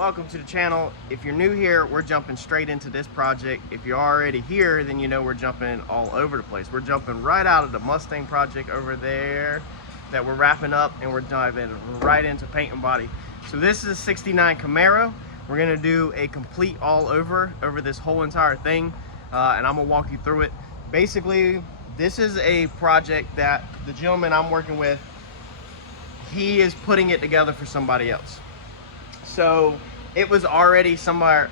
welcome to the channel. If you're new here, we're jumping straight into this project. If you're already here, then you know we're jumping all over the place. We're jumping right out of the Mustang project over there that we're wrapping up, and we're diving right into paint and body. So this is a 69 Camaro. We're gonna do a complete all over this whole entire thing, and I'm gonna walk you through it. Basically, this is a project that the gentleman I'm working with, he is putting it together for somebody else. So it was already somewhere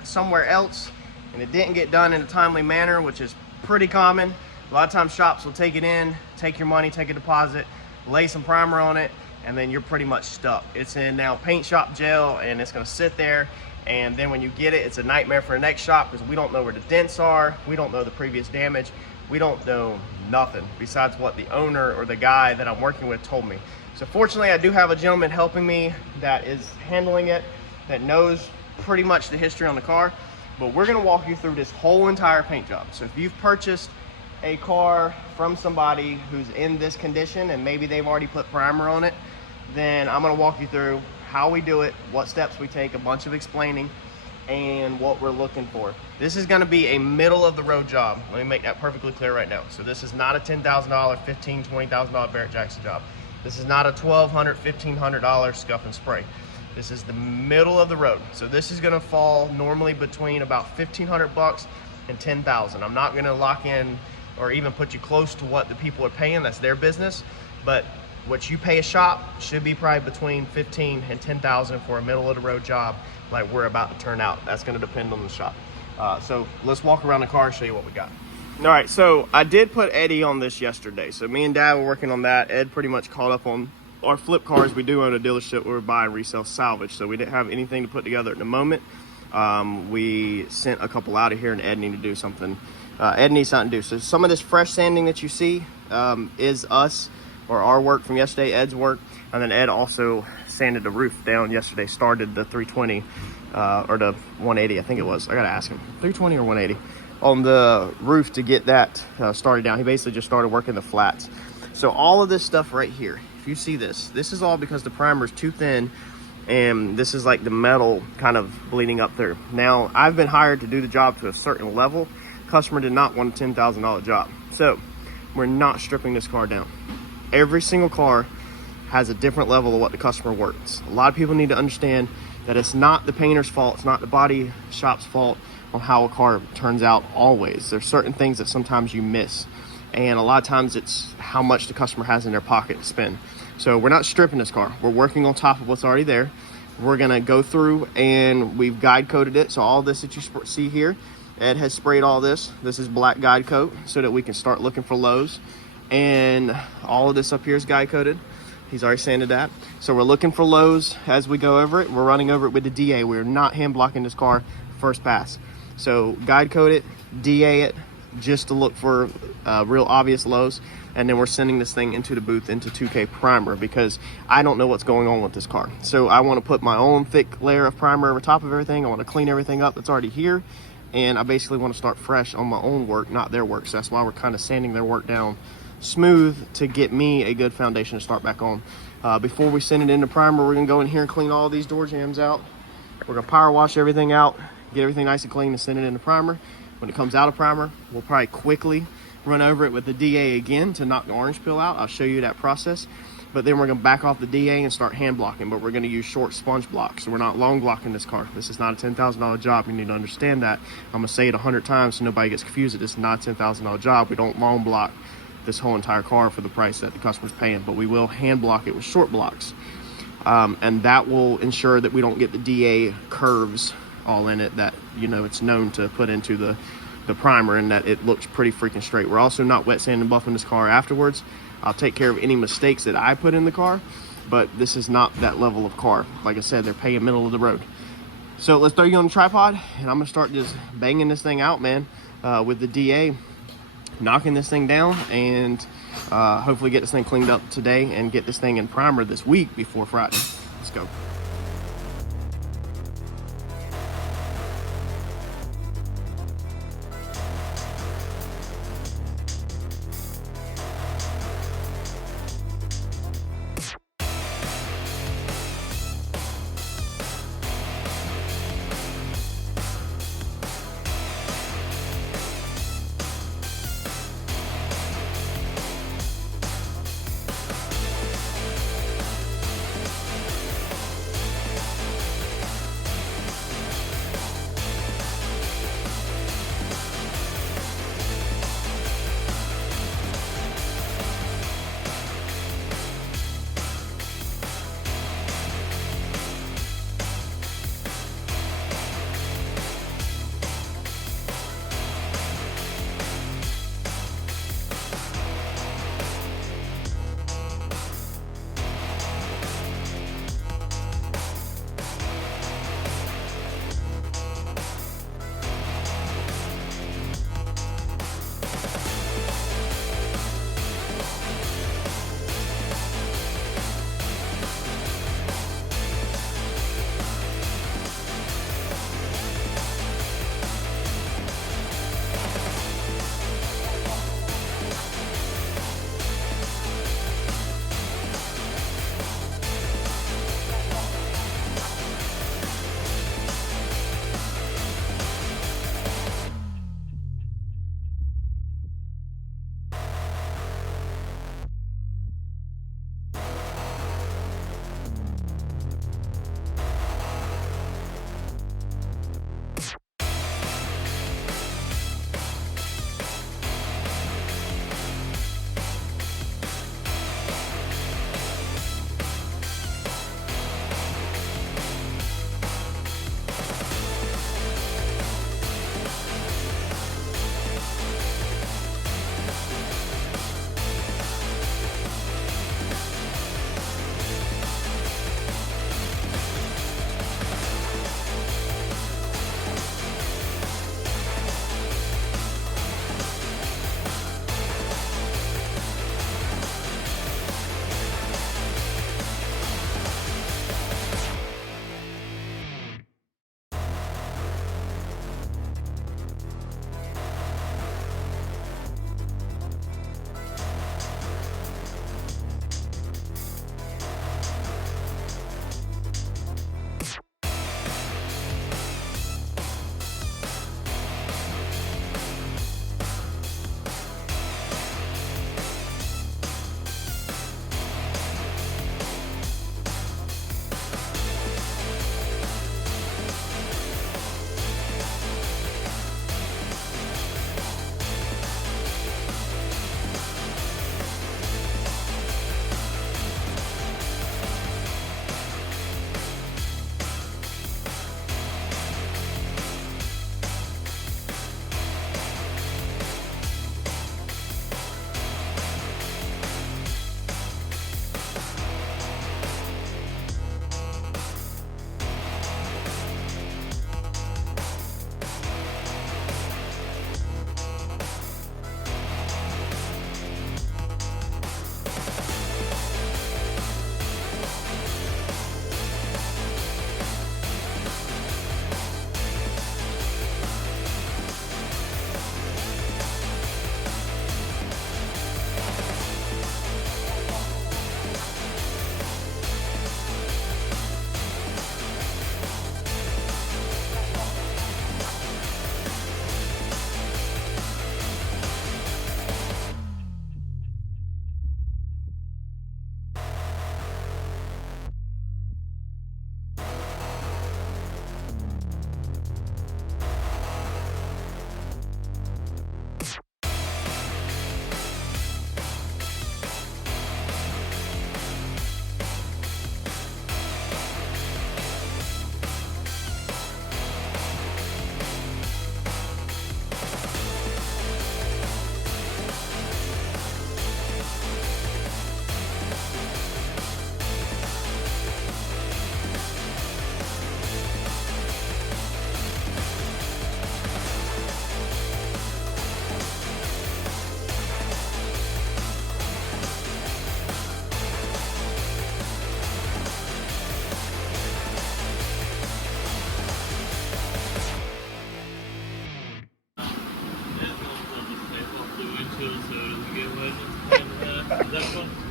else, and it didn't get done in a timely manner, which is pretty common. A lot of times shops will take it in, take your money, take a deposit, lay some primer on it, and then you're pretty much stuck. It's in now paint shop jail, and it's gonna sit there, and then when you get it, it's a nightmare for the next shop because we don't know where the dents are, we don't know the previous damage, we don't know nothing besides what the owner or the guy that I'm working with told me. So fortunately, I do have a gentleman helping me that is handling it, that knows pretty much the history on the car, but we're gonna walk you through this whole entire paint job. So if you've purchased a car from somebody who's in this condition and maybe they've already put primer on it, then I'm gonna walk you through how we do it, what steps we take, a bunch of explaining, and what we're looking for. This is gonna be a middle of the road job. Let me make that perfectly clear right now. So this is not a $10,000, $15,000, $20,000 Barrett Jackson job. This is not a $1,200, $1,500 scuff and spray. This is the middle of the road. So this is gonna fall normally between about 1,500 bucks and 10,000. I'm not gonna lock in or even put you close to what the people are paying. That's their business. But what you pay a shop should be probably between 15 and 10,000 for a middle of the road job like we're about to turn out. That's gonna depend on the shop. So let's walk around the car and show you what we got. All right, so I did put Eddie on this yesterday. So me and Dad were working on that. Ed pretty much caught up on our flip cars. We do own a dealership where we buy and resell salvage. So we didn't have anything to put together at the moment. We sent a couple out of here, and Ed needed to do something. Ed needs something to do. So some of this fresh sanding that you see is us, or our work from yesterday, Ed's work. And then Ed also sanded the roof down yesterday, started the 320 or the 180, I think it was. I gotta ask him, 320 or 180 on the roof to get that started down. He basically just started working the flats. So all of this stuff right here, if you see this is all because the primer is too thin, and this is like the metal kind of bleeding up through. Now, I've been hired to do the job to a certain level. Customer did not want a $10,000 job. So we're not stripping this car down. Every single car has a different level of what the customer wants. A lot of people need to understand that it's not the painter's fault, it's not the body shop's fault on how a car turns out always. There's certain things that sometimes you miss. And a lot of times it's how much the customer has in their pocket to spend. So we're not stripping this car. We're working on top of what's already there. We're gonna go through and we've guide coated it. So all this that you see here, Ed has sprayed all this. This is black guide coat so that we can start looking for lows. And all of this up here is guide coated. He's already sanded that. So we're looking for lows as we go over it. We're running over it with the DA. We're not hand blocking this car first pass. So guide coat it, DA it, just to look for real obvious lows. And then we're sending this thing into the booth into 2K primer because I don't know what's going on with this car. So I want to put my own thick layer of primer over top of everything. I want to clean everything up that's already here. And I basically want to start fresh on my own work, not their work. So that's why we're kind of sanding their work down smooth to get me a good foundation to start back on. Before we send it into primer, we're gonna go in here and clean all these door jambs out. We're gonna power wash everything out, get everything nice and clean, and send it into primer. When it comes out of primer, we'll probably quickly run over it with the DA again to knock the orange peel out. I'll show you that process. But then we're gonna back off the DA and start hand blocking, but we're gonna use short sponge blocks. So we're not long blocking this car. This is not a $10,000 job. You need to understand that. I'm gonna say it 100 times so nobody gets confused that this is not a $10,000 job. We don't long block this whole entire car for the price that the customer's paying, but we will hand block it with short blocks. And that will ensure that we don't get the DA curves all in it that, you know, it's known to put into the primer, and that it looks pretty freaking straight. We're also not wet sanding and buffing this car afterwards. I'll take care of any mistakes that I put in the car, but this is not that level of car. Like I said, they're paying middle of the road. So let's throw you on the tripod, and I'm gonna start just banging this thing out, man, with the DA, knocking this thing down, and hopefully get this thing cleaned up today and get this thing in primer this week before Friday. Let's go.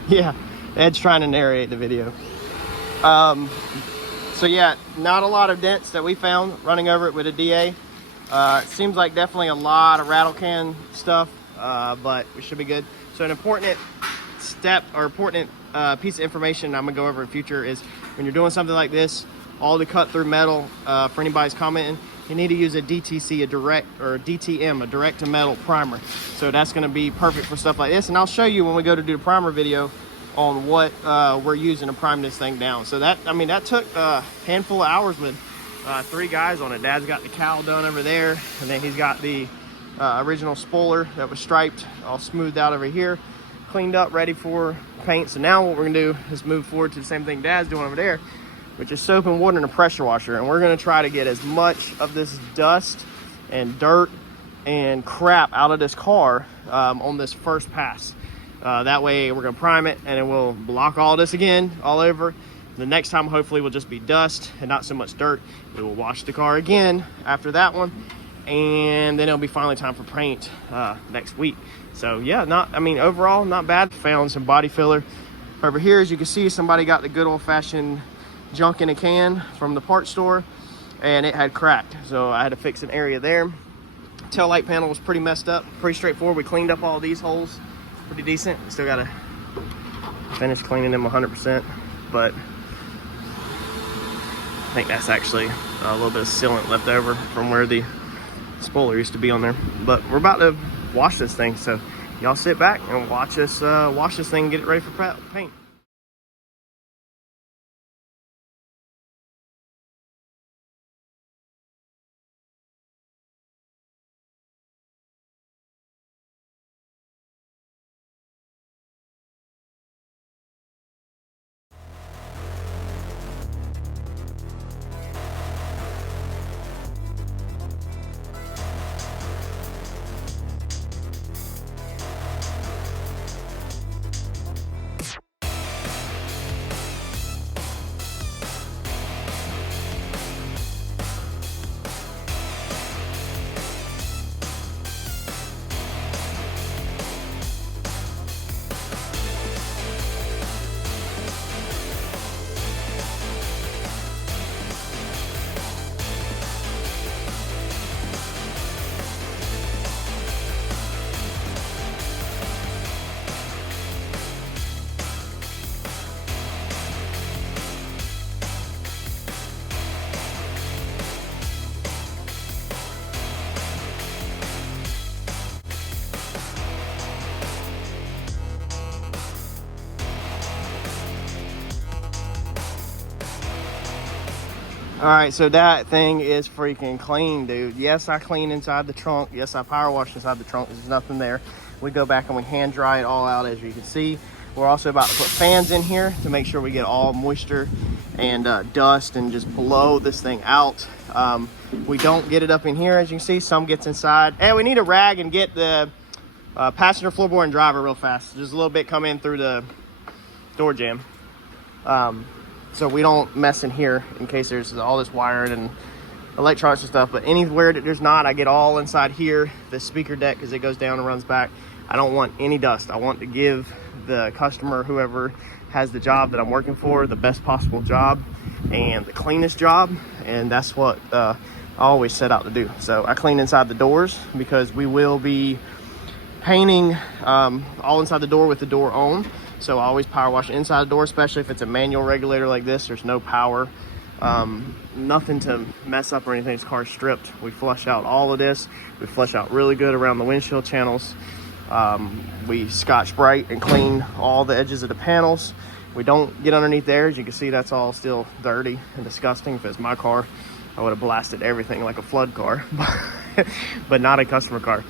Yeah, Ed's trying to narrate the video. So yeah, not a lot of dents that we found running over it with a DA. It seems like definitely a lot of rattle can stuff, but we should be good. So an important step or important piece of information I'm gonna go over in future is when you're doing something like this, all the cut through metal, for anybody's commenting, you need to use a DTC, a direct, or a DTM, a direct to metal primer. So that's gonna be perfect for stuff like this. And I'll show you when we go to do the primer video on what we're using to prime this thing down. So that, I mean, that took a handful of hours with 3 guys on it. Dad's got the cowl done over there, and then he's got the original spoiler that was striped, all smoothed out over here, cleaned up, ready for paint. So now what we're gonna do is move forward to the same thing Dad's doing over there, which is soap and water and a pressure washer. And we're gonna try to get as much of this dust and dirt and crap out of this car on this first pass. That way we're gonna prime it, and then we'll block all this again all over. The next time hopefully will just be dust and not so much dirt. We will wash the car again after that one, and then it'll be finally time for paint next week. So yeah, overall not bad. Found some body filler over here. As you can see, somebody got the good old-fashioned junk in a can from the parts store, and it had cracked, so I had to fix an area there. Tail light panel was pretty messed up, pretty straightforward. We cleaned up all these holes pretty decent. Still gotta finish cleaning them 100%, but I think that's actually a little bit of sealant left over from where the spoiler used to be on there. But we're about to wash this thing, so y'all sit back and watch us wash this thing and get it ready for paint. All right, so that thing is freaking clean, dude. Yes, I clean inside the trunk. Yes, I power wash inside the trunk. There's nothing there. We go back and we hand dry it all out, as you can see. We're also about to put fans in here to make sure we get all moisture and dust and just blow this thing out. We don't get it up in here, as you can see. Some gets inside. And we need a rag and get the passenger floorboard and driver real fast. Just a little bit come in through the door jamb. So we don't mess in here in case there's all this wiring and electronics and stuff. But anywhere that there's not, I get all inside here, the speaker deck, because it goes down and runs back. I don't want any dust. I want to give the customer, whoever has the job that I'm working for, the best possible job and the cleanest job. And that's what I always set out to do. So I clean inside the doors because we will be painting all inside the door with the door on. So I always power wash inside the door, especially if it's a manual regulator like this. There's no power, nothing to mess up or anything. This car's stripped. We flush out all of this. We flush out really good around the windshield channels. We Scotch Brite and clean all the edges of the panels. We don't get underneath there. As you can see, that's all still dirty and disgusting. If it's my car, I would have blasted everything like a flood car, but not a customer car.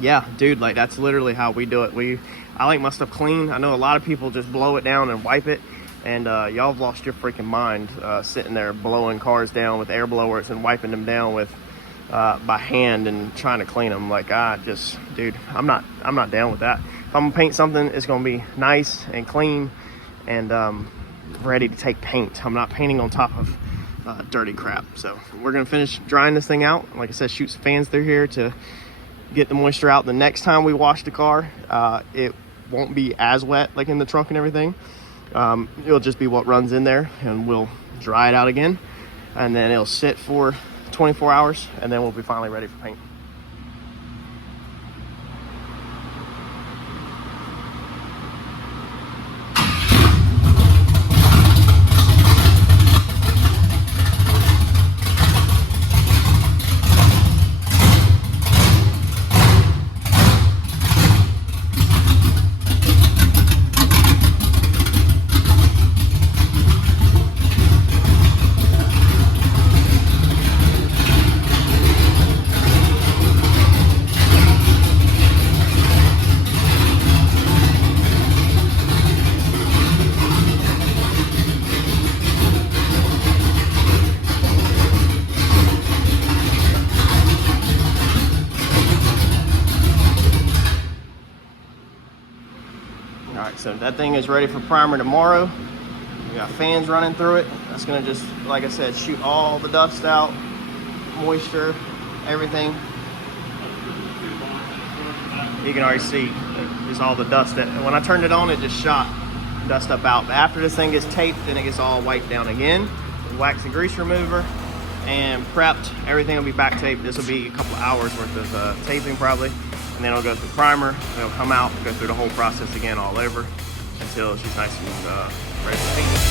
Yeah, dude, like that's literally how we do it. I like my stuff clean. I know a lot of people just blow it down and wipe it, and y'all have lost your freaking mind sitting there blowing cars down with air blowers and wiping them down with by hand and trying to clean them. Like, dude, I'm not down with that. If I'm gonna paint something, it's gonna be nice and clean and ready to take paint. I'm not painting on top of dirty crap. So we're gonna finish drying this thing out. Like I said, shoot some fans through here to get the moisture out. The next time we wash the car, it won't be as wet like in the trunk and everything. It'll just be what runs in there, and we'll dry it out again, and then it'll sit for 24 hours, and then we'll be finally ready for paint. Alright, so that thing is ready for primer tomorrow. We got fans running through it. That's gonna just, like I said, shoot all the dust out, moisture, everything. You can already see just all the dust. When I turned it on, it just shot dust up out. But after this thing gets taped, then it gets all wiped down again with wax and grease remover and prepped. Everything will be back taped. This will be a couple hours worth of taping probably. And then it'll go through primer, it'll come out, go through the whole process again all over until it's just nice and ready for paint.